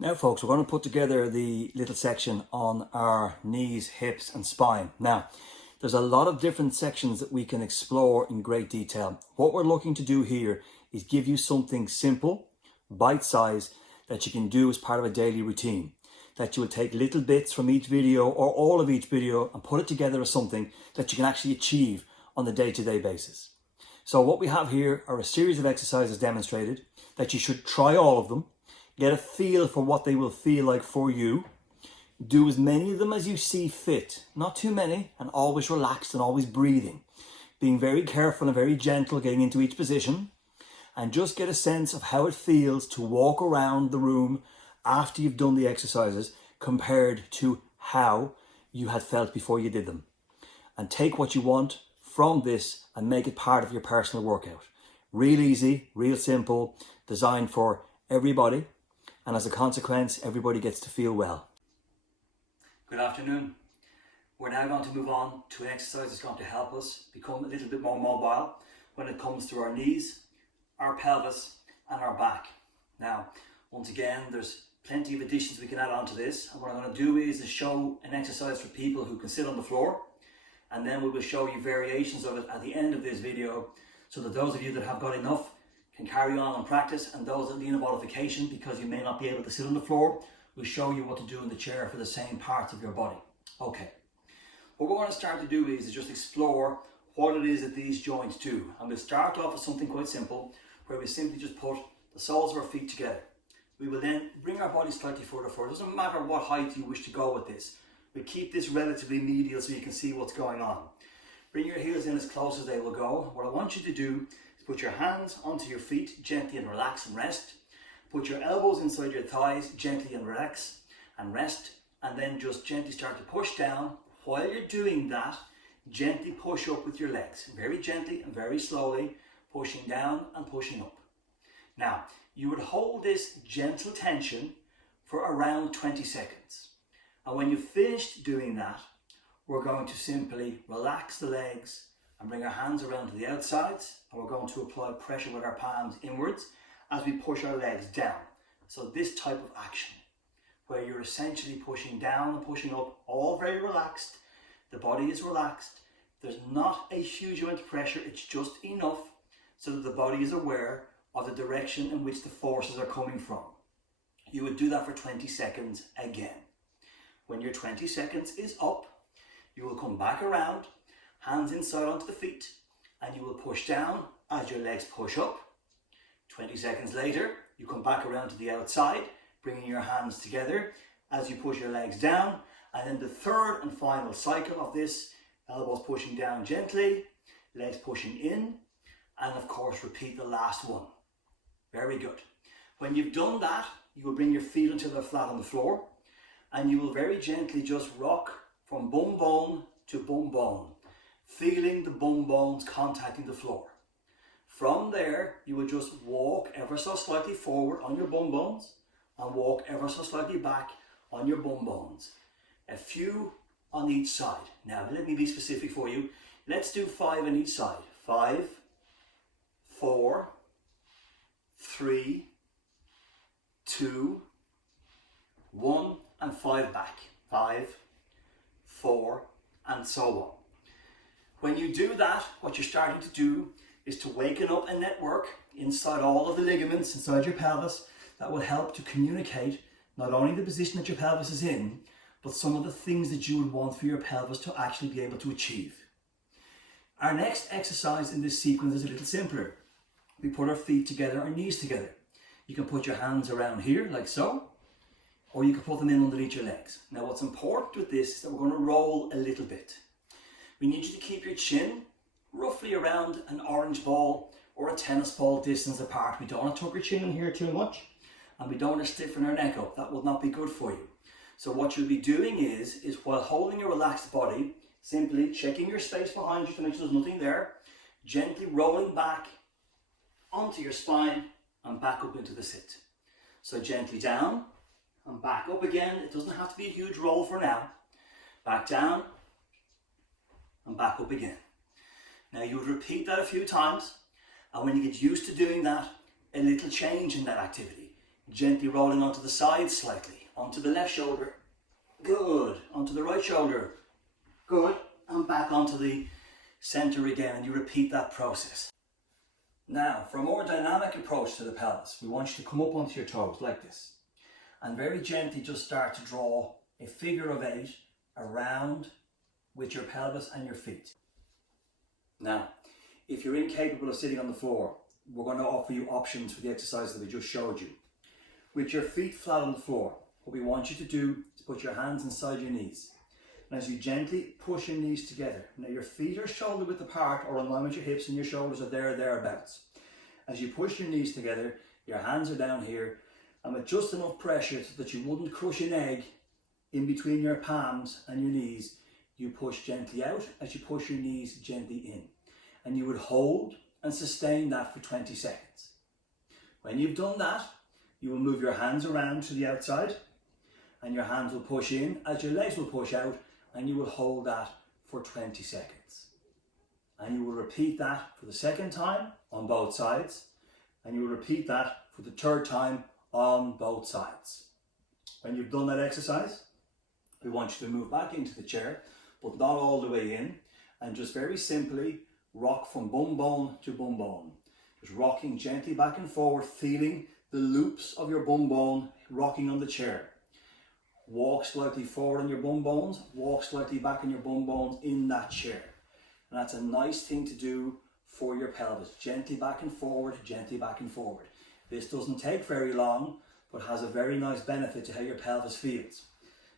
Now folks, we're going to put together the little section on our knees, hips and spine. Now, there's a lot of different sections that we can explore in great detail. What we're looking to do here is give you something simple, bite-sized, that you can do as part of a daily routine. That you will take little bits from each video or all of each video and put it together as something that you can actually achieve on the day-to-day basis. So what we have here are a series of exercises demonstrated that you should try all of them. Get a feel for what they will feel like for you. Do as many of them as you see fit, not too many, and always relaxed and always breathing. Being very careful and very gentle getting into each position, and just get a sense of how it feels to walk around the room after you've done the exercises compared to how you had felt before you did them. And take what you want from this and make it part of your personal workout. Real easy, real simple, designed for everybody. And as a consequence, everybody gets to feel well. Good afternoon. We're now going to move on to an exercise that's going to help us become a little bit more mobile when it comes to our knees, our pelvis and our back. Now, once again, there's plenty of additions we can add on to this. And what I'm going to do is show an exercise for people who can sit on the floor. And then we will show you variations of it at the end of this video, so that those of you that have got enough can carry on and practice, and those that need a modification because you may not be able to sit on the floor, we'll show you what to do in the chair for the same parts of your body. Okay, what we're going to start to do is just explore what it is that these joints do. And we'll start off with something quite simple, where we simply just put the soles of our feet together. We will then bring our body slightly further forward. It doesn't matter what height you wish to go with this. We keep this relatively medial so you can see what's going on. Bring your heels in as close as they will go. What I want you to do is put your hands onto your feet gently and relax and rest. Put your elbows inside your thighs gently and relax and rest. And then just gently start to push down. While you're doing that, gently push up with your legs. Very gently and very slowly, pushing down and pushing up. Now, you would hold this gentle tension for around 20 seconds. And when you've finished doing that, we're going to simply relax the legs and bring our hands around to the outsides, and we're going to apply pressure with our palms inwards as we push our legs down. So this type of action, where you're essentially pushing down and pushing up, all very relaxed, the body is relaxed, there's not a huge amount of pressure, it's just enough so that the body is aware of the direction in which the forces are coming from. You would do that for 20 seconds again. When your 20 seconds is up, you will come back around, hands inside onto the feet, and you will push down as your legs push up. 20 seconds later, you come back around to the outside, bringing your hands together as you push your legs down. And then the third and final cycle of this, elbows pushing down gently, legs pushing in, and of course repeat the last one. Very good. When you've done that, you will bring your feet until they're flat on the floor, and you will very gently just rock from bum bone to bum bone, feeling the bum bones contacting the floor. From there, you will just walk ever so slightly forward on your bum bones and walk ever so slightly back on your bum bones. A few on each side. Now, let me be specific for you. Let's do 5 on each side. 5, 4, 3, 2, 1, and 5 back. 5, 4, and so on. When you do that, what you're starting to do is to waken up a network inside all of the ligaments inside your pelvis that will help to communicate not only the position that your pelvis is in, but some of the things that you would want for your pelvis to actually be able to achieve. Our next exercise in this sequence is a little simpler. We put our feet together, our knees together. You can put your hands around here like so, or you can put them in underneath your legs. Now what's important with this is that we're going to roll a little bit. We need you to keep your chin roughly around an orange ball or a tennis ball distance apart. We don't want to tuck your chin in here too much, and we don't want to stiffen our neck up. That will not be good for you. So what you'll be doing is while holding a relaxed body, simply checking your space behind you to make sure there's nothing there, gently rolling back onto your spine and back up into the sit. So gently down and back up again. It doesn't have to be a huge roll for now. Back down and back up again. Now you would repeat that a few times, and when you get used to doing that, a little change in that activity. Gently rolling onto the side slightly, onto the left shoulder, good, onto the right shoulder, good, and back onto the center again, and you repeat that process. Now, for a more dynamic approach to the pelvis, we want you to come up onto your toes like this, and very gently just start to draw a figure of 8 around with your pelvis and your feet. Now, if you're incapable of sitting on the floor, we're going to offer you options for the exercise that we just showed you. With your feet flat on the floor, what we want you to do is put your hands inside your knees. And as you gently push your knees together, now your feet are shoulder width apart or in line with your hips, and your shoulders are there or thereabouts. As you push your knees together, your hands are down here, and with just enough pressure so that you wouldn't crush an egg in between your palms and your knees, you push gently out as you push your knees gently in. And you would hold and sustain that for 20 seconds. When you've done that, you will move your hands around to the outside, and your hands will push in as your legs will push out, and you will hold that for 20 seconds. And you will repeat that for the second time on both sides, and you will repeat that for the third time on both sides. When you've done that exercise, we want you to move back into the chair, but not all the way in, and just very simply rock from bum bone to bum bone. Just rocking gently back and forward, feeling the loops of your bum bone rocking on the chair. Walk slightly forward on your bum bones, walk slightly back on your bum bones in that chair. And that's a nice thing to do for your pelvis. Gently back and forward, gently back and forward. This doesn't take very long, but has a very nice benefit to how your pelvis feels.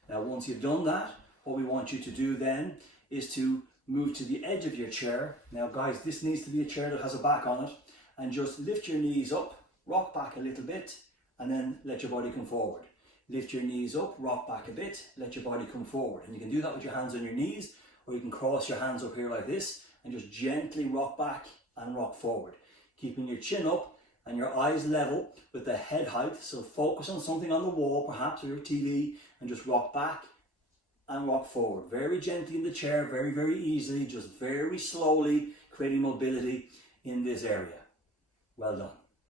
Now, once you've done that, what we want you to do then is to move to the edge of your chair. Now, guys, this needs to be a chair that has a back on it, and just lift your knees up, rock back a little bit, and then let your body come forward. Lift your knees up, rock back a bit, let your body come forward. And you can do that with your hands on your knees, or you can cross your hands up here like this and just gently rock back and rock forward, keeping your chin up and your eyes level with the head height. So focus on something on the wall, perhaps, or your TV, and just rock back and rock forward. Very gently in the chair, very, very easily, just very slowly creating mobility in this area. Well done.